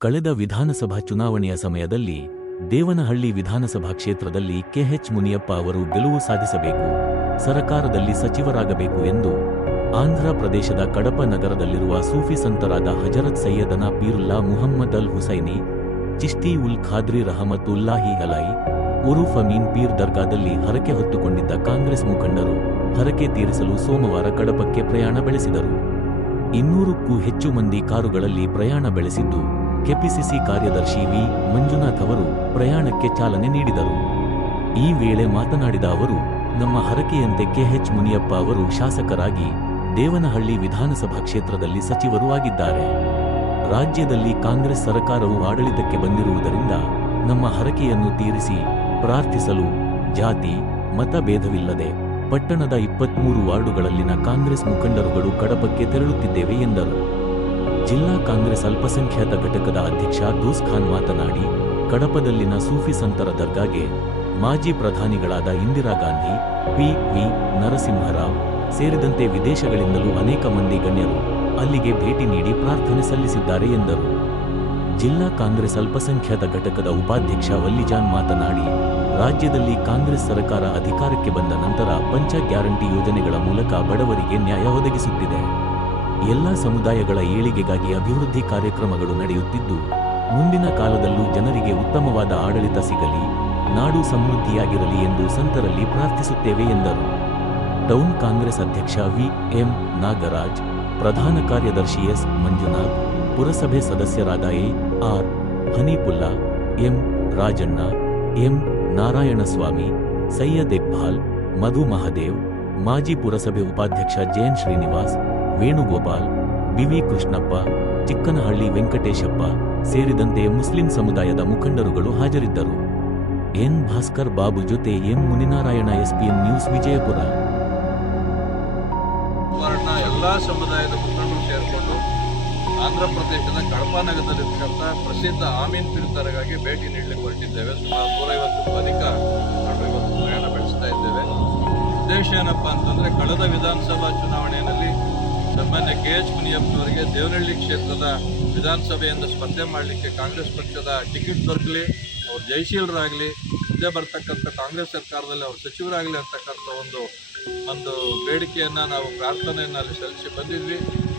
ಕಳೆದ ವಿಧಾನಸಭಾ ಚುನಾವಣೆಯ ಸಮಯದಲ್ಲಿ ದೇವನಹಳ್ಳಿ ವಿಧಾನಸಭಾ ಕ್ಷೇತ್ರದಲ್ಲಿ ಕೆಎಚ್ ಮುನಿಯಪ್ಪ ಅವರು ಗೆಲುವು ಸಾಧಿಸಬೇಕು, ಸರಕಾರದಲ್ಲಿ ಸಚಿವರಾಗಬೇಕು ಎಂದು ಆಂಧ್ರ ಪ್ರದೇಶದ ಕಡಪ ನಗರದಲ್ಲಿರುವ ಸೂಫಿ ಸಂತರಾದ ಹಜರತ್ ಸೈಯದನ ಪೀರುಲ್ಲಾ ಮುಹಮ್ಮದ್ ಅಲ್ ಹುಸೈನಿ ಚಿಶ್ತಿ ಉಲ್ ಖಾದ್ರಿ ರಹಮತುಲ್ಲಾಹಿ ಅಲೈ, ಉರುಫ್ ಅಮೀನ್ ಪೀರ್ ದರ್ಗಾದಲ್ಲಿ ಹರಕೆ ಹೊತ್ತುಕೊಂಡಿದ್ದ ಕಾಂಗ್ರೆಸ್ ಮುಖಂಡರು ಹರಕೆ ತೀರಿಸಲು ಸೋಮವಾರ ಕಡಪಕ್ಕೆ ಪ್ರಯಾಣ ಬೆಳೆಸಿದರು. ಇನ್ನೂರಕ್ಕೂ ಹೆಚ್ಚು ಮಂದಿ ಕಾರುಗಳಲ್ಲಿ ಪ್ರಯಾಣ ಬೆಳೆಸಿದ್ದು ಕೆಪಿಸಿಸಿ ಕಾರ್ಯದರ್ಶಿ ವಿ. ಮಂಜುನಾಥ್ ಅವರು ಪ್ರಯಾಣಕ್ಕೆ ಚಾಲನೆ ನೀಡಿದರು. ಈ ವೇಳೆ ಮಾತನಾಡಿದ ಅವರು, ನಮ್ಮ ಹರಕೆಯಂತೆ ಕೆಎಚ್ ಮುನಿಯಪ್ಪ ಅವರು ಶಾಸಕರಾಗಿ ದೇವನಹಳ್ಳಿ ವಿಧಾನಸಭಾ ಕ್ಷೇತ್ರದಲ್ಲಿ ಸಚಿವರೂ ಆಗಿದ್ದಾರೆ. ರಾಜ್ಯದಲ್ಲಿ ಕಾಂಗ್ರೆಸ್ ಸರ್ಕಾರವು ಆಡಳಿತಕ್ಕೆ ಬಂದಿರುವುದರಿಂದ ನಮ್ಮ ಹರಕೆಯನ್ನು ತೀರಿಸಿ ಪ್ರಾರ್ಥಿಸಲು ಜಾತಿ ಮತಭೇದವಿಲ್ಲದೆ ಪಟ್ಟಣದ ಇಪ್ಪತ್ಮೂರು ವಾರ್ಡುಗಳಲ್ಲಿನ ಕಾಂಗ್ರೆಸ್ ಮುಖಂಡರುಗಳು ಕಡಪಕ್ಕೆ ತೆರಳುತ್ತಿದ್ದೇವೆ ಎಂದರು. ಜಿಲ್ಲಾ ಕಾಂಗ್ರೆಸ್ ಅಲ್ಪಸಂಖ್ಯಾತ ಘಟಕದ ಅಧ್ಯಕ್ಷ ದೂಸ್ ಖಾನ್ ಮಾತನಾಡಿ, ಕಡಪದಲ್ಲಿನ ಸೂಫಿ ಸಂತರ ದರ್ಗಾಗೆ ಮಾಜಿ ಪ್ರಧಾನಿಗಳಾದ ಇಂದಿರಾ ಗಾಂಧಿ, ಪಿ ವಿ ನರಸಿಂಹರಾವ್ ಸೇರಿದಂತೆ ವಿದೇಶಗಳಿಂದಲೂ ಅನೇಕ ಮಂದಿ ಗಣ್ಯರು ಅಲ್ಲಿಗೆ ಭೇಟಿ ನೀಡಿ ಪ್ರಾರ್ಥನೆ ಸಲ್ಲಿಸಿದ್ದಾರೆ ಎಂದರು. ಜಿಲ್ಲಾ ಕಾಂಗ್ರೆಸ್ ಅಲ್ಪಸಂಖ್ಯಾತ ಘಟಕದ ಉಪಾಧ್ಯಕ್ಷ ವಲ್ಲಿಜಾನ್ ಮಾತನಾಡಿ, ರಾಜ್ಯದಲ್ಲಿ ಕಾಂಗ್ರೆಸ್ ಸರ್ಕಾರ ಅಧಿಕಾರಕ್ಕೆ ಬಂದ ನಂತರ ಪಂಚ ಗ್ಯಾರಂಟಿ ಯೋಜನೆಗಳ ಮೂಲಕ ಬಡವರಿಗೆ ನ್ಯಾಯ ಒದಗಿಸುತ್ತಿದೆ. ಎಲ್ಲ ಸಮುದಾಯಗಳ ಏಳಿಗೆಗಾಗಿ ಅಭಿವೃದ್ಧಿ ಕಾರ್ಯಕ್ರಮಗಳು ನಡೆಯುತ್ತಿದ್ದು, ಮುಂದಿನ ಕಾಲದಲ್ಲೂ ಜನರಿಗೆ ಉತ್ತಮವಾದ ಆಡಳಿತ ಸಿಗಲಿ, ನಾಡು ಸಮೃದ್ಧಿಯಾಗಿರಲಿ ಎಂದು ಸಂತರಲ್ಲಿ ಪ್ರಾರ್ಥಿಸುತ್ತೇವೆ ಎಂದರು. ಟೌನ್ ಕಾಂಗ್ರೆಸ್ ಅಧ್ಯಕ್ಷ ವಿ ಎಂ ನಾಗರಾಜ್, ಪ್ರಧಾನ ಕಾರ್ಯದರ್ಶಿ ಎಸ್ ಮಂಜುನಾಥ್, ಪುರಸಭೆ ಸದಸ್ಯರಾದ A R Haneepulla, M Rajanna, M Narayanaswamy, Syed Iqbal, Madhu Mahadev, ಮಾಜಿ ಪುರಸಭೆ ಉಪಾಧ್ಯಕ್ಷ ಜಯನ್ ಶ್ರೀನಿವಾಸ್ ವೇಣುಗೋಪಾಲ್ ಬಿವಿ ಕೃಷ್ಣಪ್ಪ ಚಿಕ್ಕನಹಳ್ಳಿ ವೆಂಕಟೇಶಪ್ಪ ಸೇರಿದಂತೆ ಮುಸ್ಲಿಂ ಸಮುದಾಯದ ಮುಖಂಡರುಗಳು ಹಾಜರಿದ್ದರು. ಎನ್ ಭಾಸ್ಕರ್ ಬಾಬು ಜೊತೆ M Muninarayana SPN news Vijayapura. ಎಲ್ಲಾ ಸಮುದಾಯದ ಮುಖಂಡರು ಸೇರಿಕೊಂಡು ಆಂಧ್ರ ಪ್ರದೇಶದ ಕಡಪಾನಗರದಲ್ಲಿರ್ತಕ್ಕಂಥ ಪ್ರಸಿದ್ಧ ಆಮೀನ್ ಪೀರ್ ಭೇಟಿ ನೀಡಲಿಕ್ಕೆ ಹೊರಟಿದ್ದೇವೆ. ಸುಮಾರು ನೂರೈವತ್ತಕ್ಕೂ ಅಧಿಕ ಇವತ್ತು ಪ್ರಯಾಣ ಬೆಳೆಸ್ತಾ ಇದ್ದೇವೆ. ಉದ್ದೇಶ ಏನಪ್ಪ ಅಂತಂದ್ರೆ ಕಳೆದ ವಿಧಾನಸಭಾ ಚುನಾವಣೆಯಲ್ಲಿ ಸನ್ಮಾನ್ಯ ಕೆ ಎಚ್ ಮುನಿಯಪ್ಪನವರಿಗೆ ದೇವನಹಳ್ಳಿ ಕ್ಷೇತ್ರದ ವಿಧಾನಸಭೆಯಿಂದ ಸ್ಪರ್ಧೆ ಮಾಡಲಿಕ್ಕೆ ಕಾಂಗ್ರೆಸ್ ಪಕ್ಷದ ಟಿಕೆಟ್ ದೊರಕಲಿ, ಅವ್ರು ಜಯಶೀಲರಾಗಲಿ, ಮುಂದೆ ಬರ್ತಕ್ಕಂಥ ಕಾಂಗ್ರೆಸ್ ಸರ್ಕಾರದಲ್ಲಿ ಅವರು ಸಚಿವರಾಗಲಿ ಅಂತಕ್ಕಂಥ ಒಂದು ಒಂದು ಬೇಡಿಕೆಯನ್ನು ನಾವು ಪ್ರಾರ್ಥನೆಯನ್ನು ಅಲ್ಲಿ ಸಲ್ಲಿಸಿ ಬಂದಿದ್ವಿ.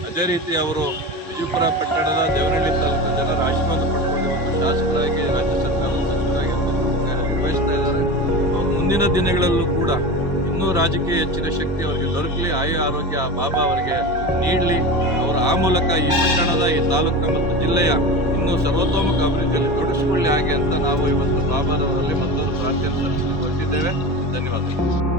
ಅದೇ ರೀತಿ ಅವರು ವಿಜಯಪುರ ಪಟ್ಟಣದ ದೇವನಹಳ್ಳಿ ತಾಲೂಕಿನ ಜನರ ಆಶೀರ್ವಾದ ಪಡ್ಕೊಂಡು ಒಂದು ಶಾಸಕರಾಗಿ ರಾಜ್ಯ ಸರ್ಕಾರದ ಸಚಿವರಾಗಿ ನಿರ್ವಹಿಸ್ತಾ ಅವರು ಮುಂದಿನ ದಿನಗಳಲ್ಲೂ ಕೂಡ ಇನ್ನೂ ರಾಜಕೀಯ ಹೆಚ್ಚಿನ ಶಕ್ತಿ ಅವರಿಗೆ ದೊರಕಲಿ, ಆಯು ಆರೋಗ್ಯ ಬಾಬಾ ಅವರಿಗೆ ನೀಡಲಿ. ಅವರು ಆ ಮೂಲಕ ಈ ಪಟ್ಟಣದ, ಈ ತಾಲೂಕಿನ ಮತ್ತು ಜಿಲ್ಲೆಯ ಇನ್ನೂ ಸರ್ವತೋಮುಖ ಅಭಿವೃದ್ಧಿಯಲ್ಲಿ ತೊಡಗಿಸಿಕೊಳ್ಳಿ. ಹಾಗೆ ಅಂತ ನಾವು ಇವತ್ತು ಬಾಬಾದವರಲ್ಲಿ ಮತ್ತೊಂದು ಪ್ರಾರ್ಥನೆ ಸಲ್ಲಿಸಲು ಹೊರಟಿದ್ದೇವೆ ಧನ್ಯವಾದಗಳು.